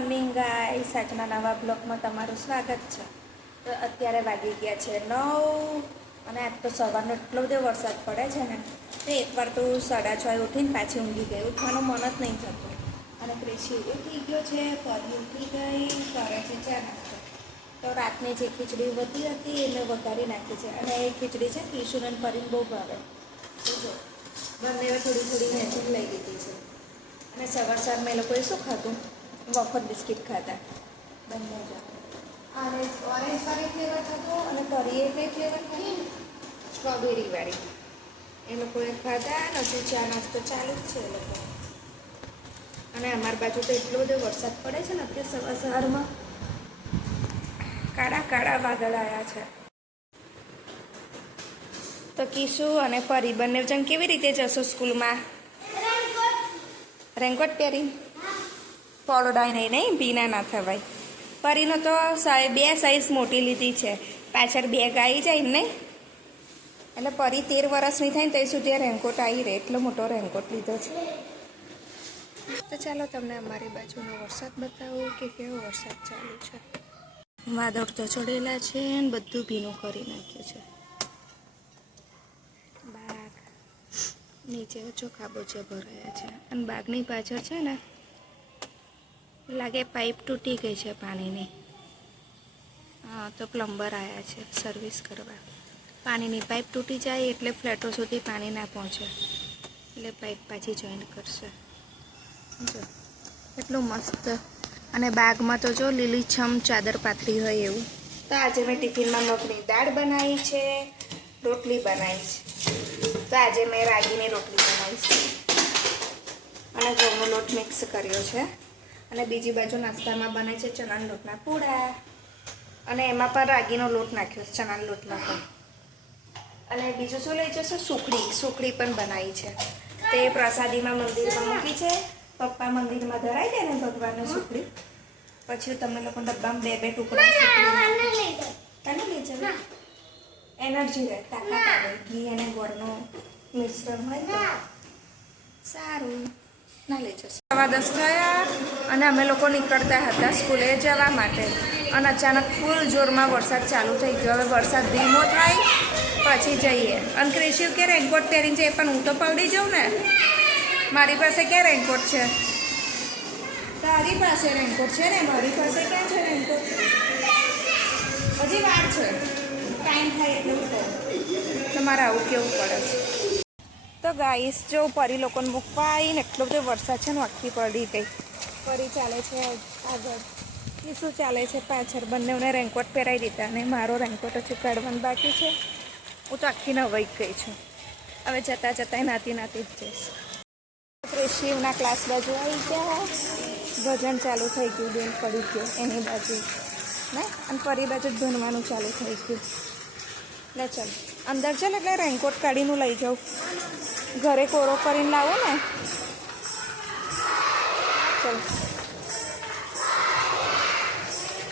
Morning guys, આજના નવા બ્લોગમાં તમારું સ્વાગત છે. તો અત્યારે વાગી ગયા છે 9 અને આજ તો સવારનો એટલો બધો વરસાદ પડે છે ને, તો એકવાર તો 6:30 ઉઠીને પાછી ઊંઘી ગઈ. ઉઠવાનું મન જ નહીં થતું. અને ક્રિશી ઉઠી ગયો છે, પરી ઉઠી ગઈ, કરે છે ચા નાસ્તો. તો રાતની જે ખીચડી વધી હતી એને વઘારી નાખી છે. અને એ ખીચડી છે ક્રિશુને અને પરીને બહુ ભાવે. જો બંને થોડી થોડી વહેંચીને લઈ લીધી છે. અને સવારમાં એ લોકોએ શું ખાધું? વફર બિસ્કિટ ખાધા બંને જ. અને ઓરેન્જ વાળી ફ્લેવર ખાધું અને કરીએ કઈ ફ્લેવર ખાધી? સ્ટ્રોબેરી વાળી. એ લોકોએ ખાધા અને હજુ ચા નાસ્તો ચાલુ જ છે એ લોકો. અને અમારી બાજુ તો એટલો બધો વરસાદ પડે છે ને અત્યારે સવારમાં કાળા કાળા વાદળ આવ્યા છે. તો કિશુ અને પરી બંને જણ કેવી રીતે જશો સ્કૂલમાં? રેનકોટ પહેરીને? પલડાય નહીં ભીના ના થવાય. પરીનો તો 2 સાઈઝ મોટી લીધી છે. પાછળ બેગ આવી જાય ને, એટલે પરી 13 વર્ષની થાય ને ત્યાં સુધી રેનકોટ આવી રહે, એટલો મોટો રેનકોટ લીધો છે. તો ચાલો તમને અમારી બાજુનો વરસાદ બતાવું કે કેવો વરસાદ ચાલુ છે. વાદળ તો ચડેલા છે ને બધું ભીનું કરી નાખ્યું છે. બાગ નીચે ચોખા બોચે ભરાયા છે અને બાગની પાછળ છે ને લાગે પાઇપ તૂટી ગઈ છે પાણીની. હા, તો પ્લમ્બર આવ્યા છે સર્વિસ કરવા. પાણીની પાઇપ તૂટી જાય એટલે ફ્લેટો સુધી પાણી ના પહોંચે, એટલે પાઇપ પાછી જોઈન કરશે. જો એટલું મસ્ત. અને બાગમાં તો જો લીલીછમ ચાદર પાથરી હોય એવું. તો આજે મેં ટિફિનમાં મગની દાળ બનાવી છે, રોટલી બનાવી છે. તો આજે મેં રાગીની રોટલી બનાવીશ અને ઘઉંનો લોટ મિક્સ કર્યો છે. અને બીજી બાજુ નાસ્તામાં બને છે ચણાના લોટના પૂડા, અને એમાં પણ રાગીનો લોટ નાખ્યો છે ચણાના લોટમાં પણ. અને બીજું શું લઈ જશો? સુખડી પણ બનાવી છે. તે પ્રસાદીમાં મંદિરમાં મૂકી છે. પપ્પા મંદિરમાં ધરાઈ દે ને ભગવાનને સુખડી, પછી તમને લોકો ડબ્બામાં 2 ટુકડા સુખડી તને લઈ જાવ. એનર્જી રહે, તાકાત આવે. ઘી અને ગોળનો મિશ્રણ હોય તો સારું. ના લઈ જશે. 10:15 થયા અને અમે લોકો નીકળતા હતા સ્કૂલે જવા માટે, અને અચાનક ફૂલ જોરમાં વરસાદ ચાલુ થઈ ગયો. હવે વરસાદ ધીમો થાય પછી જઈએ. અને ક્રિશિવ કે રેનકોટ પહેરીને જઈએ, પણ હું તો પલળી જાઉં ને. મારી પાસે ક્યાં રેનકોટ છે? તારી પાસે રેનકોટ છે ને, મારી પાસે ક્યાં છે રેનકોટ? હજી વાર છે, ટાઈમ થાય એટલે હું કહું. તમારે આવું કેવું પડે છે. તો ગાઈસ જો પરી લોકોને મૂકવા આવીને એટલો બધો વરસાદ છે ને, આખી પડી ગઈ. પરી ચાલે છે આગળ, શું ચાલે છે પાછળ. બંનેઓને રેનકોટ પહેરાવી દીધા અને મારો રેનકોટ હજી કાઢવાનું બાકી છે. હું તો આખી નવાઈ ગઈ છું. હવે જતાં જતાં નાતી જ જઈશ. શિવના ક્લાસ બાજુ આવી ગયા. ભજન ચાલુ થઈ ગયું, બેન પડી ગયો એની બાજુ ને, અને પરી બાજુ જ ભણવાનું ચાલુ થઈ ગયું. એટલે ચાલ અંદર ચાલ, એટલે રેનકોટ કાઢીને લઈ જાઉં. ઘરે કોરો કરીને લાવો ને. ચાલ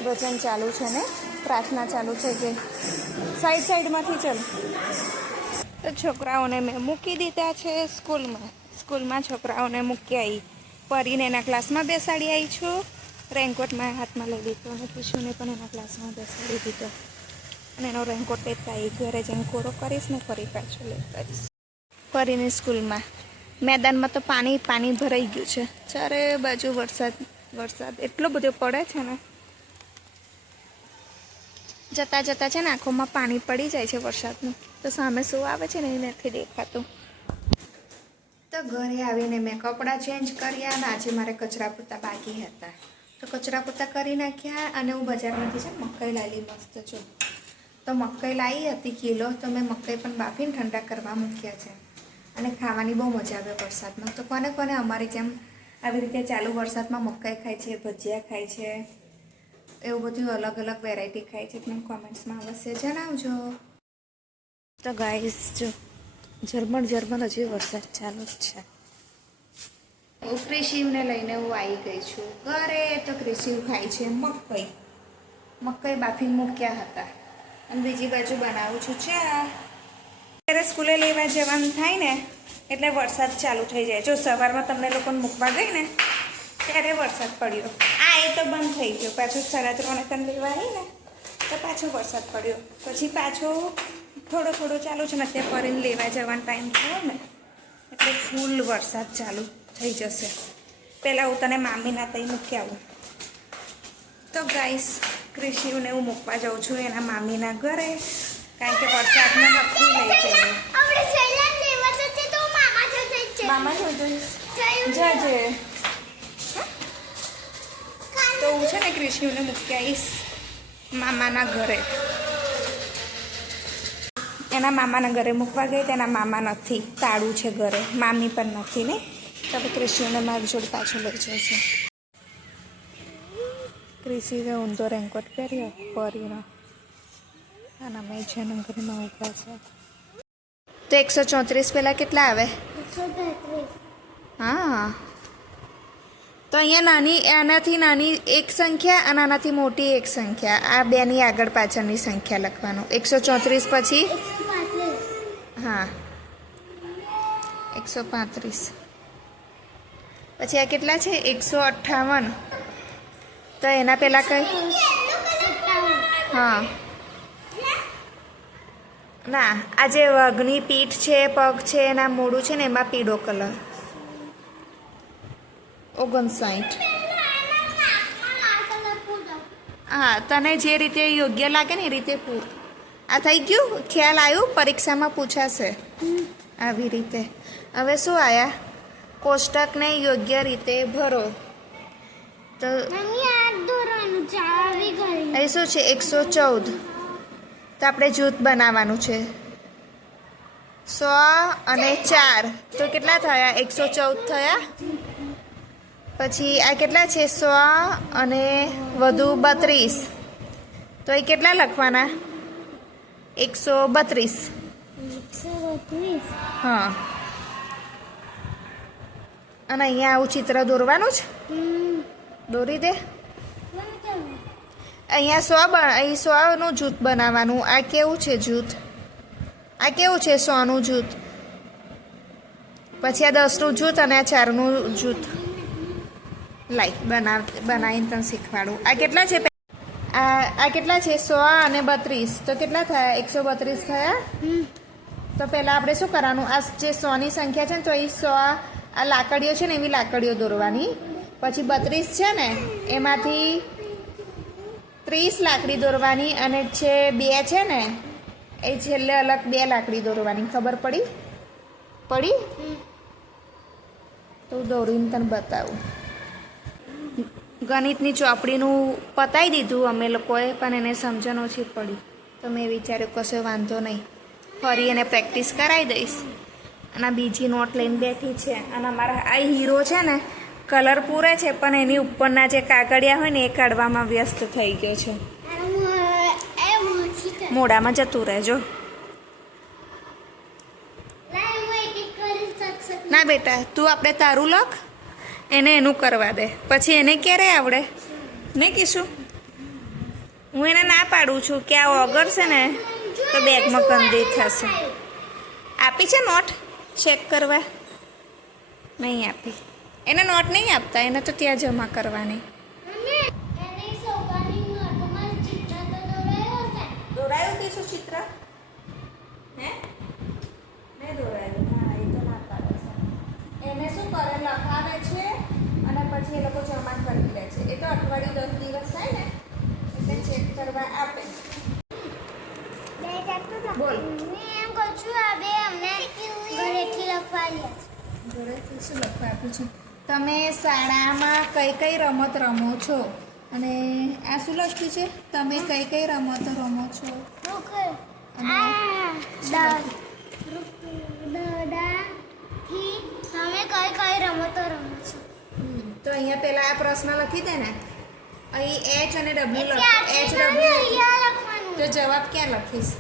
ભજન ચાલુ છે ને, પ્રાર્થના ચાલુ થઈ ગઈ. સાઈડમાંથી ચાલ. તો છોકરાઓને મેં મૂકી દીધા છે સ્કૂલમાં છોકરાઓને મૂકી આવી. પરીને એના ક્લાસમાં બેસાડી આવી છું. રેનકોટમાં હાથમાં લઈ લીધો અને કિશુને પણ એના ક્લાસમાં બેસાડી દીધો. અને એનો રેનકોટ લેતા આવી. ઘરે જઈને કોરો કરીશ ને ફરી પાછું લેતા આવીશ. પરીની સ્કૂલમાં મેદાનમાં તો પાણી ભરાઈ ગયું છે. ચારે બાજુ વરસાદ એટલો બધો પડે છે ને, જતાં જતાં છે ને આંખોમાં પાણી પડી જાય છે વરસાદનું. તો સામે શું આવે છે ને એ નથી દેખાતું. તો ઘરે આવીને મેં કપડાં ચેન્જ કર્યા અને આજે મારે કચરા પોતા બાકી હતા, તો કચરા પોતા કરી નાખ્યા. અને હું બજારમાંથી છે મકાઈ લાવી મસ્ત જો. તો મકાઈ લાવી હતી કિલો, તો મેં મકાઈ પણ બાફીને ઠંડા કરવા મૂક્યા છે. અને ખાવાની બહુ મજા આવે વરસાદમાં. તો કોને કોને અમારી જેમ આવી રીતે ચાલુ વરસાદમાં મકાઈ ખાય છે, ભજીયા ખાય છે, એવું બધું અલગ અલગ વેરાયટી ખાય છે, તમે કોમેન્ટ્સમાં અવશ્ય જણાવજો. તો ગાઈસ જો ઝરમર હજી વરસાદ ચાલુ જ છે. ક્રિશિવને લઈને હું આવી ગઈ છું ઘરે. તો ક્રિશિવ ખાય છે મકાઈ બાફીને મૂક્યા હતા. અને બીજી બાજુ બનાવું છું ચા. ત્યારે સ્કૂલે લેવા જવાનું થાય ને એટલે વરસાદ ચાલુ થઈ જાય. જો સવારમાં તમને લોકોને મૂકવા ગઈ ને ત્યારે વરસાદ પડ્યો. આ એ તો બંધ થઈ ગયો. પાછું 3:30 લેવાની ને તો પાછો વરસાદ પડ્યો. પછી પાછો થોડો થોડો ચાલુ છે ને અત્યારે ફરીને લેવા જવાનો ટાઈમ થયો ને એટલે ફૂલ વરસાદ ચાલુ થઈ જશે. પહેલાં હું તને મામીના તઈ મૂકી આવું. તો ગાઈસ કૃષિઓને હું મૂકવા જાઉં છું એના મામીના ઘરે, કારણ કે વરસાદમાં નથી લઈ જઈએ. મામા જોઈશ જજે. તો હું છે ને કૃષિઓને મૂકી આવીશ મામાના ઘરે. એના મામાના ઘરે મૂકવા ગઈ તો એના મામા નથી, તાળું છે ઘરે, મામી પણ નથી ને. તો હવે કૃષિઓને મારી જોડે પાછો લઈ જાય છે. કૃષિએ ઊંધો રેનકોટ પહેર્યો પરીનો અને અમે જેના ઘરમાં ઊભા છે. તો 134 પહેલાં કેટલા આવે? 133. હા, તો અહીંયા નાની, આનાથી નાની એક સંખ્યા અને આનાથી મોટી એક સંખ્યા, આ બેની આગળ પાછળની સંખ્યા લખવાનું. 134 પછી 135. હા 135 પછી આ કેટલા છે? 158. તો એના પહેલાં કઈ? 57. હા ના, આ જે વાઘની પીઠ છે, પગ છે, એના મોઢું છે ને એમાં પીળો કલર. 59. હા, તને જે રીતે યોગ્ય લાગે ને એ રીતે પૂર. આ થઈ ગયું? ખ્યાલ આવ્યું? પરીક્ષામાં પૂછાશે આવી રીતે. હવે શું આયા? કોષ્ટકને યોગ્ય રીતે ભરો. તો અહીં શું છે? 114. તો આપણે જૂથ બનાવવાનું છે. 100 અને 4 તો કેટલા થયા? 114 થયા. પછી આ કેટલા છે? 100 અને વધુ 32. તો એ કેટલા લખવાના? 132. હા, અને અહીંયા આવું ચિત્ર દોરવાનું છે. દોરી દે. અહીંયા 100નું જૂથ બનાવવાનું. આ કેવું છે જૂથ? આ કેવું છે? 100નું જૂથ. પછી આ 10નું જૂથ અને આ 4નું જૂથ. લાઈ બનાવીને તને શીખવાડું. આ કેટલા છે? આ કેટલા છે? 100 અને 32. તો કેટલા થયા? 132 થયા. તો પહેલાં આપણે શું કરવાનું? આ જે 100ની સંખ્યા છે ને, તો એ 100 આ લાકડીઓ છે ને એવી લાકડીઓ દોરવાની. પછી 32 છે ને એમાંથી 30 લાકડી દોરવાની, અને જે 2 છે ને એ છેલ્લે અલગ 2 લાકડી દોરવાની. ખબર પડી? તો દોરીને તને બતાવું. ગણિતની ચોપડીનું પતાવી દીધું અમે લોકોએ, પણ એને સમજણ ઓછી પડી. તો મેં વિચાર્યું કશો વાંધો નહીં, ફરી એને પ્રેક્ટિસ કરાવી દઈશ. અને બીજી નોટ લઈને બેઠી છે. અને અમારા આ હીરો છે ને કલર પૂરે છે, પણ એની ઉપરના જે કાગળિયા હોય ને એ કાઢવામાં વ્યસ્ત થઈ ગયો છે. મોડામાં જતું રહેજો. ના બેટા, તું આપણે તારું લખ, એને એનું કરવા દે. પછી એને ક્યારે આવડે નહીં કીશું? હું એને ના પાડું છું કે આ ઓગળશે ને તો બેગમાં ગંદી થશે. આપી છે નોટ ચેક કરવા? નહીં આપી. એને નોટ નહીં આપતા, એને તો ત્યાં જમા કરવાની. દોરાયું કીશું ચિત્ર? હે નહીં દોરાયું? હા, એ તો ના પાડે છે. એને શું કરે? લખાવે છે અને પછી એ લોકો જમા કરી દે છે. એ તો અઠવાડિયું 10 દિવસ થાય ને એટલે ચેક કરવા આપે. બોલ. ઘરેથી શું લખવા આપ્યું છે? તમે શાળામાં કઈ કઈ રમત રમો છો? અને આ શું લખ્યું છે? તમે કઈ કઈ રમતો રમો છો? તો અહીંયા પેલા આ પ્રશ્ન લખી દે ને. અહીં H અને W તો જવાબ ક્યાં લખીશ?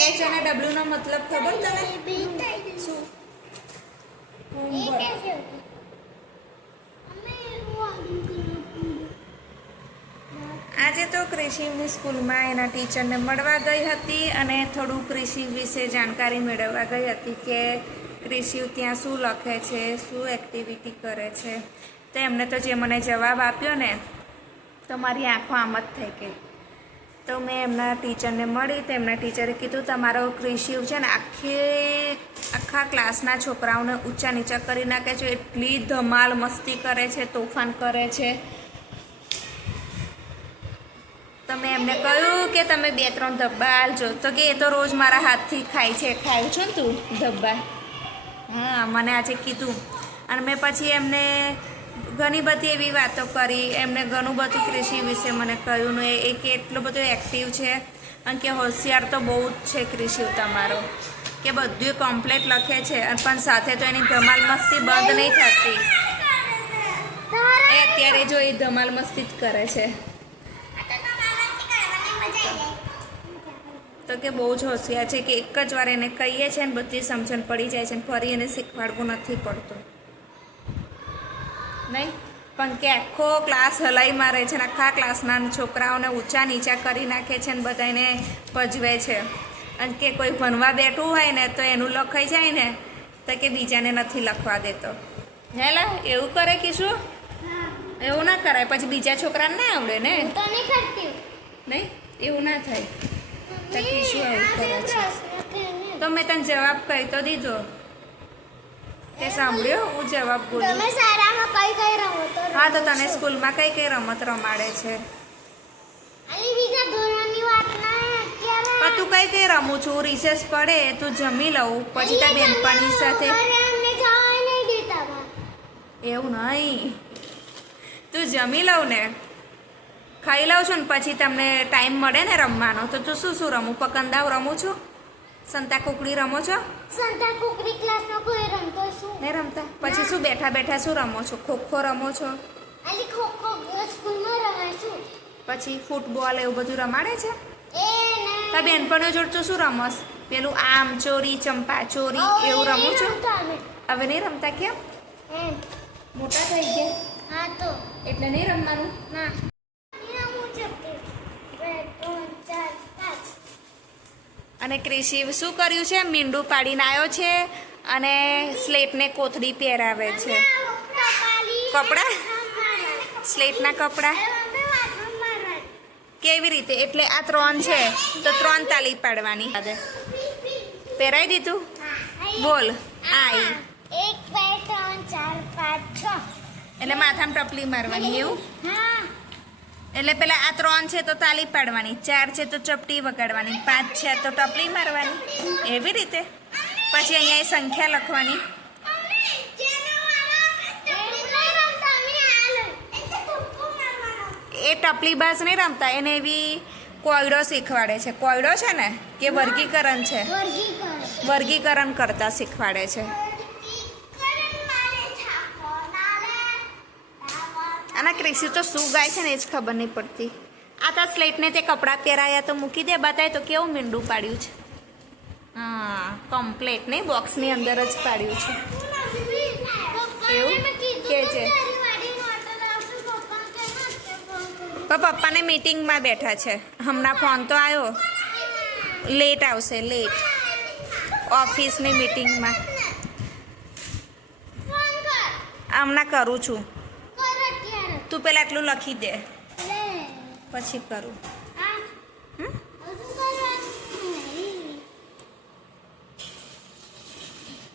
H અને W નો મતલબ ખબર તને? શું? આજે તો કૃષિની સ્કૂલમાં એના ટીચરને મળવા ગઈ હતી અને થોડું કૃષિ વિશે જાણકારી મેળવવા ગઈ હતી કે ક્રિશિવ ત્યાં શું લખે છે, શું એક્ટિવિટી કરે છે. તો એમને તો જે મને જવાબ આપ્યો ને તો મારી આંખો આમ જ થઈ ગઈ. તો મેં એમના ટીચરને મળી તો એમના ટીચરે કીધું તમારો ક્રિશિવ છે ને આખા ક્લાસના છોકરાઓને ઊંચા નીચા કરી નાખે છે, એટલી ધમાલ મસ્તી કરે છે, તોફાન કરે છે. તો મેં એમને કહ્યું કે તમે 2-3 ધબ્બા આલજો. તો કે એ તો રોજ મારા હાથથી ખાય છે. ખાયું છો ને તું ધબ્બા? હા, મને આજે કીધું. અને મેં પછી એમને ઘણી બધી એવી વાતો કરી, એમને ઘણું બધું ક્રિશિવ વિશે મને કહ્યું ને એ કે એટલો બધો એક્ટિવ છે અને કે હોશિયાર તો બહુ જ છે ક્રિશિવ તમારો, કે બધું કમ્પ્લેટ લખે છે અને પણ સાથે તો એની ધમાલ મસ્તી બંધ નહીં થતી. એ અત્યારે જો એ ધમાલ મસ્તી જ કરે છે. તો કે બહુ જ હોશિયાર છે, કે એક જ વાર એને કહીએ છીએ ને બધી સમજણ પડી જાય છે ને ફરી એને શીખવાડવું નથી પડતું નહીં. પણ કે આખો ક્લાસ હલાઈ મારે છે ને આખા ક્લાસના છોકરાઓને ઊંચા નીચા કરી નાખે છે ને બધાને પજવે છે. અને કે કોઈ ભણવા બેઠું હોય ને તો એનું લખાઈ જાય ને તો કે બીજાને નથી લખવા દેતો. હેલા એવું કરે કે શું? એવું ના કરાય, પછી બીજા છોકરાને ના આવડે ને. નહીં એવું ના થાય. તો કે શું આવું કરે છે? તો મેં તને જવાબ કહી તો દીધો. તે સાંભળ્યો હું જવાબ બોલું? તમે શાળામાં કઈ રમતો? હા, તો તને સ્કૂલમાં કઈ રમત રમાડે છે? અલી બીજા ધોરણની વાત ના અત્યારે. પણ તું કઈ રમું છું? રિસેસ પડે તું જમી લઉં પછી તાર બેનપણી સાથે. અમને જવા નહીં દેતા બા. એવું નહીં, તું જમી લઉં ને ખાઈ લઉં છું ને પછી તમને ટાઈમ મળે ને રમવાનો તો તું શું રમું? પકંદાવ રમું છું? સંતા કુકડી રમો છો? સંતા કુકડી ક્લાસમાં કોઈ રમતો શું? નહીં રમતા? પછી શું બેઠા બેઠા શું રમો છો? ખોખો રમો છો? અલી ખોખો સ્કૂલમાં રમાય શું? પછી ફૂટબોલ એવું બધું રમાડે છે? એ ના. તાર બેનપણીઓ જોડે તું શું રમસ? પેલું આમ ચોરી ચંપા ચોરી એવું રમું છું? હવે નહીં રમતા. કેમ? મોટા થઈ ગયા હા તો એટલે નહીં રમવાનું? ના. અને ક્રિશિવ શું કર્યું છે? મીંડું પાડીને આવ્યો છે અને સ્લેટને કોથળી પહેરાવે છે. કપડાં? સ્લેટના કપડાં કેવી રીતે? એટલે આ 3 છે તો 3 તાલી પાડવાની. પહેરાવી દીધું? બોલ. આઈ 1 2 3 4 5 6. એટલે માથામાં ટપલી મારવાની એવું? હા. એટલે પેલા આ 3 છે તો તાલી પાડવાની, 4 છે તો ચપટી વગાડવાની, 5 છે તો ટપલી મારવાની. એવી રીતે પછી અહીંયા એ સંખ્યા લખવાની. એ ટપલી બાસ નહીં રમતા, એને એવી કોયડો શીખવાડે છે. કોયડો છે ને કે વર્ગીકરણ છે, વર્ગીકરણ કરતા શીખવાડે છે. અને ક્રિશિવ તો શું ગાય છે ને એ જ ખબર નહીં પડતી. આ તો સ્લેટને તે કપડાં પહેરાયા તો મૂકી દે. બતાય તો કેવું મીંડું પાડ્યું છે. હા, કમ્પ્લેટ નહીં, બોક્સની અંદર જ પાડ્યું છે. એવું કે છે? પણ પપ્પાને મીટિંગમાં બેઠા છે. હમણાં ફોન તો આવ્યો, લેટ આવશે, લેટ ઓફિસની મીટિંગમાં. હમણાં કરું છું. તું પેલા એટલું લખી દે પછી કરું.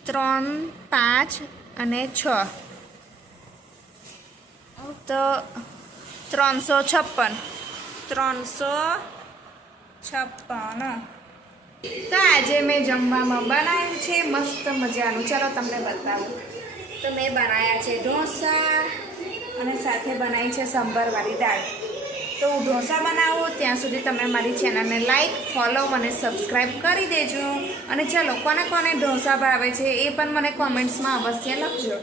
3 5 અને 6 તો 356. તો આજે મેં જમવામાં બનાવ્યું છે મસ્ત મજાનું. ચાલો તમને બતાવું. તો મેં બનાવ્યા છે ઢોસા અને સાથે બનાવી છે સંભારવાળી દાળ. તો હું ઢોસા બનાવું ત્યાં સુધી તમે મારી ચેનલને લાઈક, ફોલો અને સબસ્ક્રાઈબ કરી દેજો. અને ચલો કોને કોને ઢોસા ભાવે છે એ પણ મને કોમેન્ટ્સમાં અવશ્ય લખજો.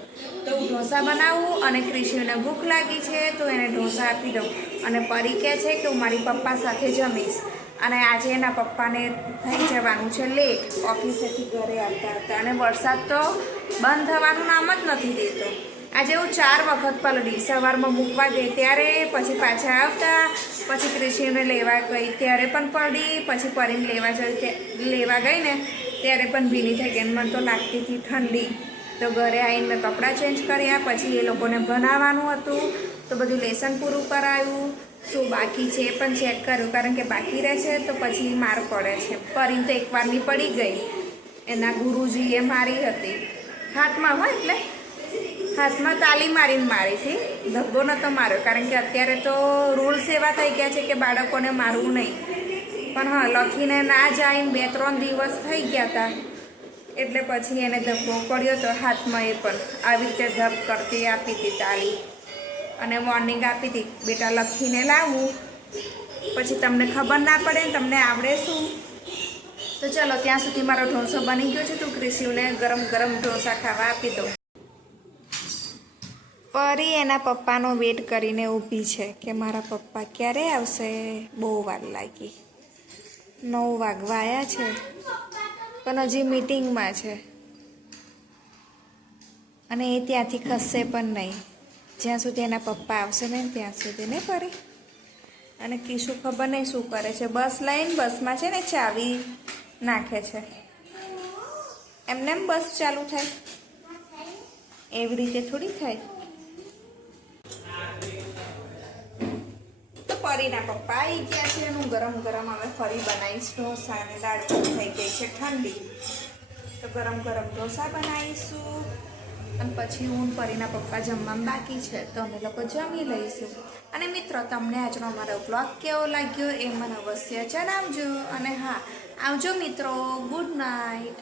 તો હું ઢોસા બનાવું અને ક્રિશિવને ભૂખ લાગી છે તો એને ઢોસા આપી દઉં. અને પરી કહે છે કે હું મારી પપ્પા સાથે જમીશ. અને આજે એના પપ્પાને થઈ જવાનું છે લેટ, ઓફિસેથી ઘરે આવતા હતા. અને વરસાદ તો બંધ થવાનું નામ જ નથી દેતો. આજે હું 4 વખત પલળી. સવારમાં મૂકવા ગઈ ત્યારે, પછી પાછા આવતા, પછી ક્રિશિવને લેવા ગઈ ત્યારે પણ પડી, પછી પરીને લેવા ગઈ ને ત્યારે પણ ભીની થઈ ગઈ અને મને તો લાગતી હતી ઠંડી. તો ઘરે આવીને કપડાં ચેન્જ કર્યા, પછી એ લોકોને ભણાવવાનું હતું તો બધું લેસન પૂરું કરાયું. શું બાકી છે એ પણ ચેક કર્યું, કારણ કે બાકી રહે છે તો પછી માર પડે છે. પરીને તો એકવારની પડી ગઈ, એના ગુરુજીએ મારી હતી હાથમાં. હોય એટલે હાથમાં તાલી મારીને મારી હતી, ધબ્બો નહોતો માર્યો, કારણ કે અત્યારે તો રૂલ્સ એવા થઈ ગયા છે કે બાળકોને મારવું નહીં. પણ હા, લખીને ના જાય 2-3 દિવસ થઈ ગયા હતા એટલે પછી એને ધબ્બો પડ્યો તો હાથમાં. એ પણ આવી રીતે ધબ કરતી આપી હતી તાલી અને વોર્નિંગ આપી હતી, બેટા લખીને લાવવું, પછી તમને ખબર ના પડે ને તમને આવડે શું. તો ચલો, ત્યાં સુધી મારો ઢોસો બની ગયો છે. તો ક્રિશિવને ગરમ ગરમ ઢોસા ખાવા આપી દો. પરી એના પપ્પાનો વેટ કરીને ઊભી છે કે મારા પપ્પા ક્યારે આવશે. બહુ વાર લાગી, 9 વાગવા આવ્યા છે પણ હજી મીટિંગમાં છે અને એ ત્યાંથી ખસશે પણ નહીં જ્યાં સુધી એના પપ્પા આવશે ને ત્યાં સુધી. નહીં પરી? અને કીશું ખબર નહીં શું કરે છે. બસ લઈને બસમાં છે ને ચાવી નાખે છે. એમને એમ બસ ચાલુ થાય? એવી રીતે થોડી થાય. તો પરીના પપ્પા આવી ગયા છે. હું ગરમ ગરમ હવે ફરી બનાવીશ ઢોસા, અને દાળ પણ થઈ ગઈ છે ઠંડી. તો ગરમ ગરમ ઢોસા બનાવીશું અને પછી હું પરીના પપ્પા જમવામાં બાકી છે તો અમે લોકો જમી લઈશું. અને મિત્રો, તમને આજનો અમારો બ્લોગ કેવો લાગ્યો એ મને અવશ્ય જણાવજો. અને હા, આવજો મિત્રો. Good night.